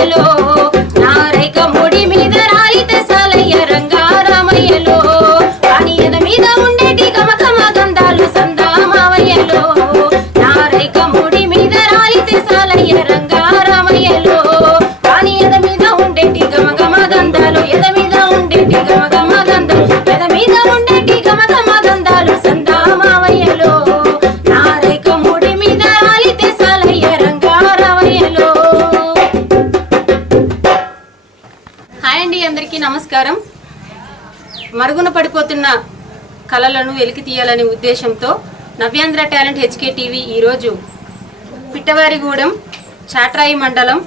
రామయ్యలో నారైక ముడి మీద రాలితే సాలయ్య రంగారామయ్యలో వాణి ఎద మీద ఉండేటి గమగమ గంధాలు సందామావయ్యలో నారైక ముడి మీద రాలితే సాలయ్య రంగారామయ్యలో వాణి ఎద మీద ఉండేటి గమగమ గంధాలు ఎద మీద ఉండేటి గమగమ గంధాలు ఎద మీద ఉండేటి గమగమ గంధాలు సందామావయ్యలో నారైక ముడి మీద రాలితే సాలయ్య రంగారామయ్యలో. హాయ్ అండి, అందరికీ నమస్కారం. మరుగున పడిపోతున్న కళలను వెలికి తీయాలనే ఉద్దేశంతో నవ్యాంధ్ర టాలెంట్ హెచ్కే టీవీ ఈరోజు పిట్టవారిగూడెం చాట్రాయి మండలం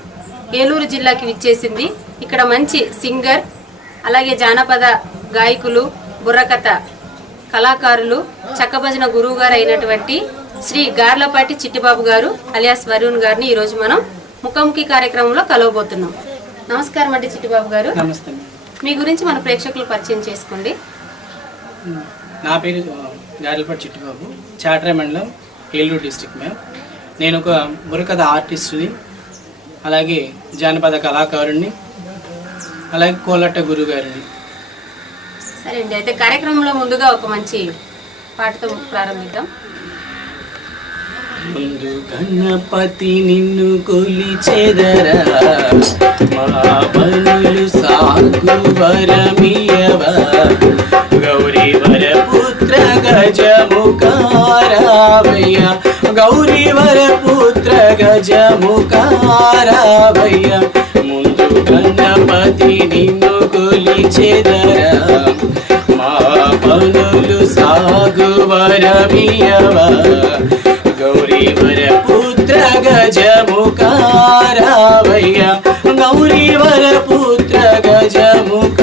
ఏలూరు జిల్లాకి విచ్చేసింది. ఇక్కడ మంచి సింగర్, అలాగే జానపద గాయకులు, బుర్రకథ కళాకారులు, చక్కభజన గురువు గారు అయినటువంటి శ్రీ గార్లపాటి చిట్టిబాబు గారు అలియాస్ వరుణ్ గారిని ఈరోజు మనం ముఖాముఖి కార్యక్రమంలో కలవబోతున్నాం. నమస్కారం అండి చిట్టిబాబు గారు. నమస్తే. మీ గురించి మన ప్రేక్షకులు పరిచయం చేసుకోండి. నా పేరు గార్లపాటి చిట్టిబాబు, చాట్రాయి మండలం, ఏలూరు డిస్ట్రిక్ట్. నేను ఒక బుర్రకథ ఆర్టిస్ట్ని, అలాగే జానపద కళాకారుడిని, అలాగే కోలట్ట గురువు గారిని. సరే అండి, అయితే కార్యక్రమంలో ముందుగా ఒక మంచి పాటతో ప్రారంభిద్దాం. ముందు గణపతి నిన్ను కొలిచెదరా, మా బలులు సాగు వరమియవా, గౌరీ వర పుత్ర గజముఖారావయ్య, గౌరీ వర పుత్ర గజముఖారావయ్య. ముందు గణపతి నిన్ను కొలిచెదరా, మా బలులు సాగు వరమియవా, గౌరీ వర పుత్ర గజముఖారావయ్య, గౌరీ వర పుత్ర గజముఖారావయ్య.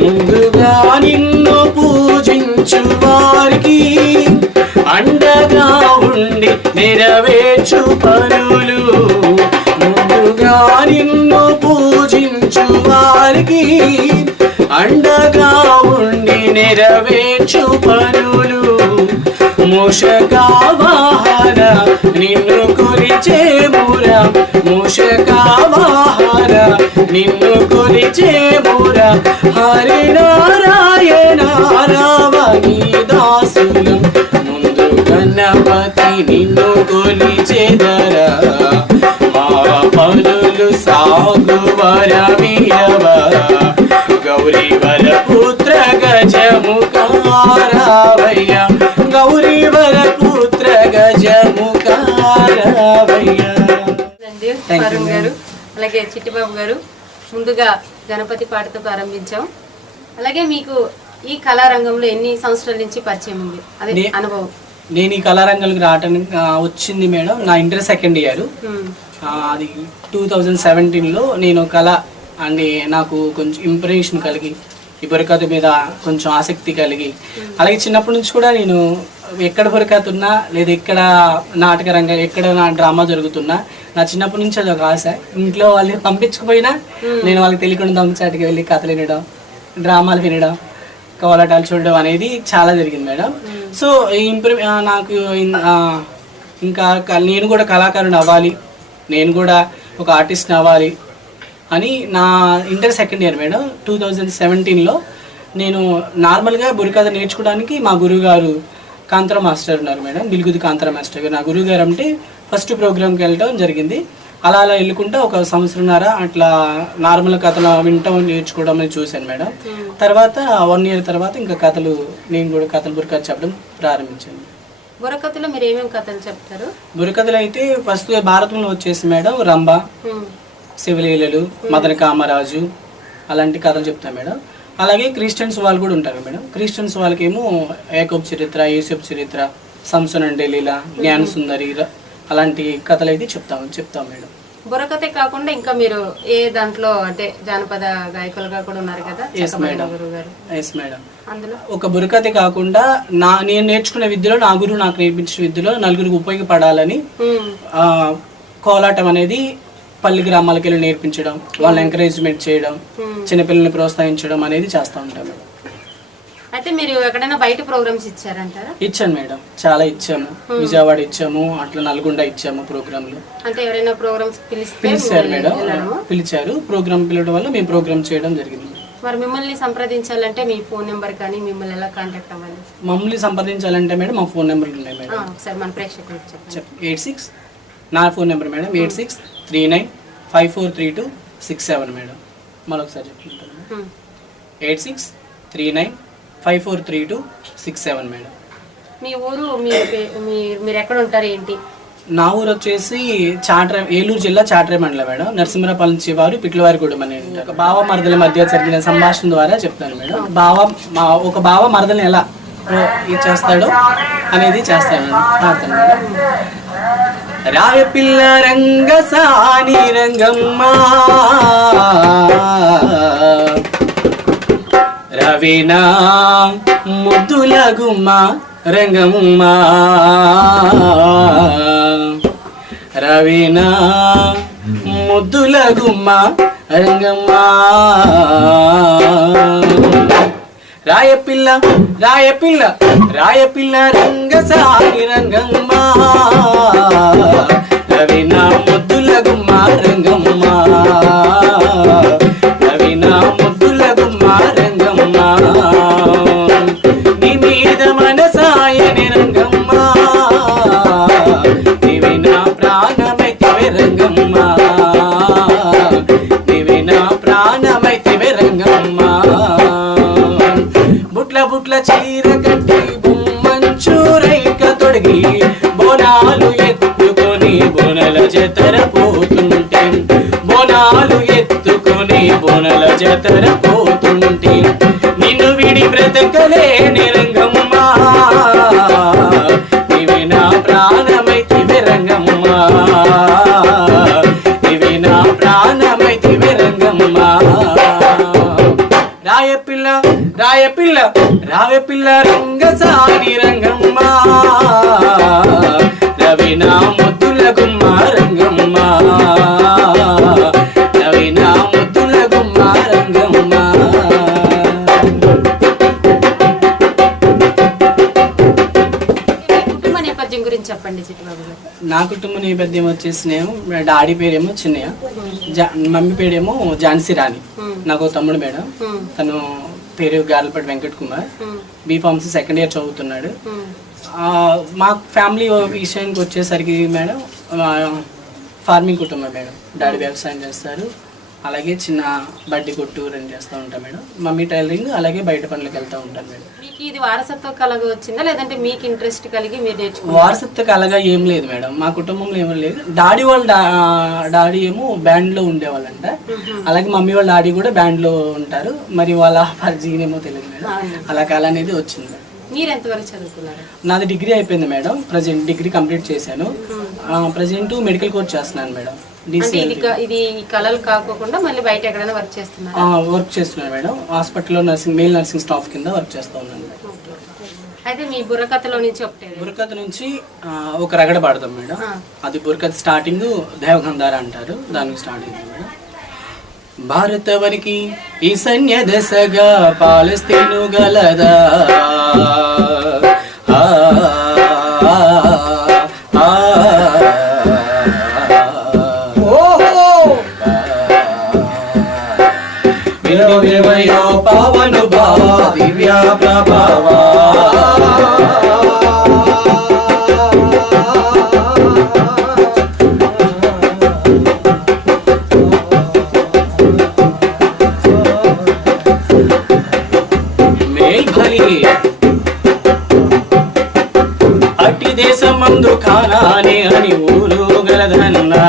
ముందుగా నిన్ను పూజించు వారికి అండగా ఉండి నెరవేర్చు పనులు, ముందుగా నిన్ను పూజించు వారికి అండగా ఉండి నెరవేర్చు పనులు, మూషకా వాహన నిన్ను కొలిచేమురా, మూషకా వాహన నిన్ను కొలిచేమురా, హరినారాయణ రావణి దాసులం. ముందు గణపతి నిన్ను కొలిచెదరా, మా పనులు సాగు వరమియవా, గౌరీ వర పుత్ర గజముఖారావయ్య, గౌరీ వర పుత్ర గజముఖారావయ్య. వరుణ్ గారు అలాగే చిట్టిబాబు గారు, ముందుగా గణపతి పాటతో ప్రారంభించాం. అలాగే మీకు ఈ కళారంగంలో ఎన్ని సంవత్సరాల నుంచి పరిచయం ఉంది, అదే అనుభవం? నేను ఈ కళారంగంలోకి రావడానికి వచ్చింది మేడం నా ఇంటర్ సెకండ్ ఇయర్. అది 2017లో నేను కళ అండి, నాకు కొంచెం ఇంప్రెషన్ కలిగి ఈ బుర్రకథ మీద కొంచెం ఆసక్తి కలిగి, అలాగే చిన్నప్పటి నుంచి కూడా నేను ఎక్కడ బుర్రకథ ఉన్నా లేదా ఎక్కడ నాటక రంగం ఎక్కడ నా డ్రామా జరుగుతున్నా నా చిన్నప్పటి నుంచి అది ఒక ఆశ. ఇంట్లో వాళ్ళు పంపించకపోయినా నేను వాళ్ళకి తెలియకుండా దొంగచాటికి వెళ్ళి కథలు వినడం, డ్రామాలు వినడం, కోలాటాలు చూడడం అనేది చాలా జరిగింది మేడం. సో నాకు ఇంకా నేను కూడా కళాకారుని అవ్వాలి, నేను కూడా ఒక ఆర్టిస్ట్ని అవ్వాలి అని నా ఇంటర్ సెకండ్ ఇయర్ మేడం 2017లో నేను నార్మల్గా బుర్రకథ నేర్చుకోవడానికి మా గురువుగారు కాంతరా మాస్టర్ ఉన్నారు మేడం, బిల్గుది కాంతరా మాస్టర్ గారు. నా గురువుగారు అంటే ఫస్ట్ ప్రోగ్రామ్కి వెళ్ళడం జరిగింది. అలా వెళ్ళుకుంటా ఒక సంవత్సరంన్నర అట్లా నార్మల్ కథలు వింటాం నేర్చుకోవడం అనేది చూశాను మేడం. తర్వాత 1 year తర్వాత ఇంకా కథలు నేను కూడా కథలు బుర్రకథ చెప్పడం ప్రారంభించాను. బుర్రకథలో మీరు ఏమేమి కథలు చెప్తారు? బుర్రకథలు అయితే ఫస్ట్ భారతంలో వచ్చేసి మేడం రంభ, శివలీలలు, మదన కామరాజు అలాంటి కథలు చెప్తాను మేడం. అలాగే క్రిస్టియన్స్ వాళ్ళు కూడా ఉంటారు మేడం. క్రిస్టియన్స్ వాళ్ళకేమో యాకోబు చరిత్ర, యూసెఫ్ చరిత్ర, సంసోన్ అండ్ డెలీలా, జ్ఞాన సుందరి అలాంటి కథలు అయితే చెప్తాం మేడం. బుర్రకథే కాకుండా ఇంకా మీరు ఏ దాంట్లో అంటే జానపద గాయకులుగా కూడా ఉన్నారు కదా? Yes madam. అందులో ఒక బుర్రకథే కాకుండా నేను నేర్చుకున్న విద్యలో నా గురువు నాకు నేర్పించిన విద్యలో నలుగురికి ఉపయోగపడాలని కోలాటం అనేది పల్లి గ్రామాలకు వెళ్ళి నేర్పించడం, వాళ్ళని ఎంకరేజ్మెంట్ చేయడం, చిన్నపిల్లల్ని ప్రోత్సహించడం అనేది చేస్తూ ఉంటాం మేడం. అయితే మీరు ఎక్కడైనా బయట ప్రోగ్రామ్స్ ఇచ్చారంటారా? ఇచ్చాను మేడం, చాలా ఇచ్చాము. విజయవాడ ఇచ్చాము, అట్లా నల్గొండ ఇచ్చాము ప్రోగ్రాంలు. అంటే ఎవరైనా ప్రోగ్రామ్స్ పిలిచారు మేడం, పిలిచారు. ప్రోగ్రామ్ పిలవడం వల్ల మేము ప్రోగ్రామ్ చేయడం జరిగింది. మరి మిమ్మల్ని సంప్రదించాలంటే మీ ఫోన్ నెంబర్ కానీ మిమ్మల్ని ఎలా కాంటాక్ట్ అవ్వాలి? మమ్మల్ని సంప్రదించాలంటే మేడం మా ఫోన్ నెంబర్లు ఉన్నాయి మేడం. ఒకసారి మన ప్రేక్షకులకు చెప్పండి. 86 నా ఫోన్ నెంబర్ మేడం 8639543267 మేడం. మరొకసారి చెప్పుకుంటాను 8639543267 మేడం. మీ ఊరు మీరు ఎక్కడ ఉంటారు ఏంటి? నా ఊరు వచ్చేసి ఏలూరు జిల్లా చాట్రే మండలం మేడం. నరసింహరాపాలెం చివారు పిట్లవారిగూడెం అని ఉంటారు. బావ మరదల మధ్య జరిగిన సంభాషణ ద్వారా చెప్తాను మేడం. ఒక బావ మరదలను ఎలా చేస్తాడో అనేది చేస్తాను మేడం. రాయ పిల్ల రంగసాని రంగమ్మ రవినా ముద్దుల గుమ్మ రంగమ్మ రవినా ముద్దుల గుమ్మ రంగమ్మ రాయపిల్ల రాయపిల్ల రాయపిల్ల రంగసాని రంగమ్మ రవినా ముద్దుల గుమ్మ రంగమ్మ రవినా ముద్దుల గుమ్మ రంగమ్మ నీ మీద మనసాయని రంగమ్మ నీవి నా ప్రాణమైతివే రంగమ్మ నీవి నా ప్రాణమైతివే రంగమ్మ బుట్ల బుట్ల చీర కట్టి బొమ్మంచు రైక తొడిగి బోనాలు ఎత్తుకొని బోనల జతర పోతుంటే బోనాలు ఎత్తుకొని బోనల జతర పోతుంటే నిన్ను విడి బ్రతకలేని రంగమ్మ నీవి నా ప్రాణమైతివే రంగమ్మ నీవి నా ప్రాణమైతివే రంగమ్మ రాయపిల్ల రాయపిల్ల రాయపిల్ల రంగసాని రంగమ్మ రవినా ముద్దుల గుమ్మ రంగమ్మ రవినా ముద్దుల గుమ్మ రంగమ్మ. కుటుంబ నేపథ్యం గురించి చెప్పండి చిట్టిబాబు గారు. నా కుటుంబ నేపథ్యం వచ్చేసి నేను డాడీ పేరేమో చిన్నయ్య, మమ్మీ పేరేమో ఝాన్సీ రాణి. నాకు తమ్ముడు మేడం, తను పేరు Garlapeta Venkat Kumar, B pharmacy second year చదువుతున్నాడు. మా ఫ్యామిలీ విషయానికి వచ్చేసరికి మేడం ఫార్మింగ్ కుటుంబం మేడం. డాడీ వ్యవసాయం చేస్తారు, అలాగే చిన్న బడ్డీ కొట్టు రన్ చేస్తూ ఉంటాం మేడం. మమ్మీ టైలరింగ్, అలాగే బయట పనులకు వెళ్తూ ఉంటాను మేడం. మీకు ఇది వారసత్వ కళగా వచ్చిందా లేదంటే మీకు ఇంట్రెస్ట్ కలిగి మీరు నేర్చుకున్నారు? వారసత్వ కళగా ఏం లేదు మేడం, మా కుటుంబంలో ఏమీ లేదు. డాడీ వాళ్ళ డాడీ ఏమో బ్యాండ్లో ఉండేవాళ్ళంట, అలాగే మమ్మీ వాళ్ళ డాడీ కూడా బ్యాండ్లో ఉంటారు. మరి వాళ్ళ జీనేమో తెలియదు మేడం, అలా కళ అనేది వచ్చింది మేడం. మీరు ఎంతవరకు చదువుకున్నారు? నాది డిగ్రీ అయిపోయింది మేడం, ప్రజెంట్ డిగ్రీ కంప్లీట్ చేశాను. ప్రజెంట్ మెడికల్ కోర్స్ చేస్తున్నాను మేడం. ఇది కళలు కాకుండా మళ్ళీ బయట ఎక్కడైనా వర్క్ చేస్తున్నారు? వర్క్ చేస్తున్నాను మేడం, హాస్పిటల్లో మేల్ నర్సింగ్ స్టాఫ్ కింద వర్క్ చేస్తూ ఉన్నాను మేడం. అయితే మీ బుర్రకథలో నుంచి ఒకటే బుర్రకథ నుంచి ఒక రగడ పాడతాం మేడం. అది బుర్రకథ స్టార్టింగ్ దేవగంధార అంటారు, దానికి స్టార్ట్ అయింది మేడం. భారతవనికి ఈశాన్య దశగా పాలస్తీను గలదా విలువయో పవను భావ దివ్య ప్రభావా అట్టి దేశమందు ఖానానే అని ఊరు గలదన్నా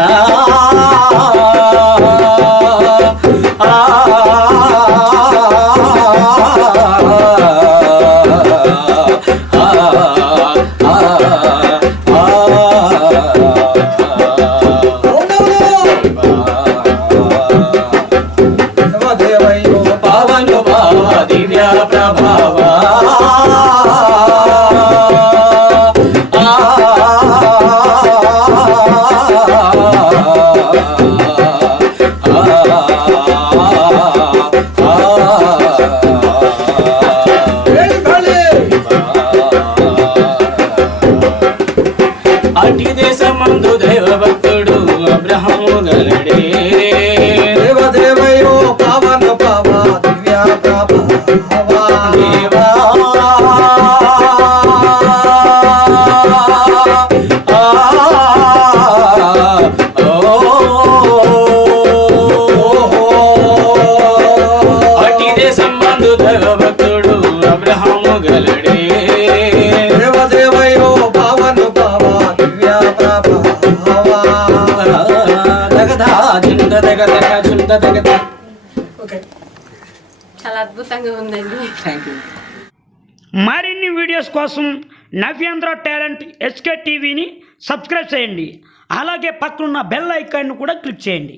పవను భావ దివ్య ప్రభావా కృతజ్ఞత. ఓకే, చాలా అద్భుతంగా ఉందండి. Thank you. మరిన్ని వీడియోస్ కోసం నవ్యాంధ్ర టాలెంట్ HK టీవీని సబ్స్క్రైబ్ చేయండి. అలాగే పక్కనున్న బెల్ ఐకాన్ను కూడా క్లిక్ చేయండి.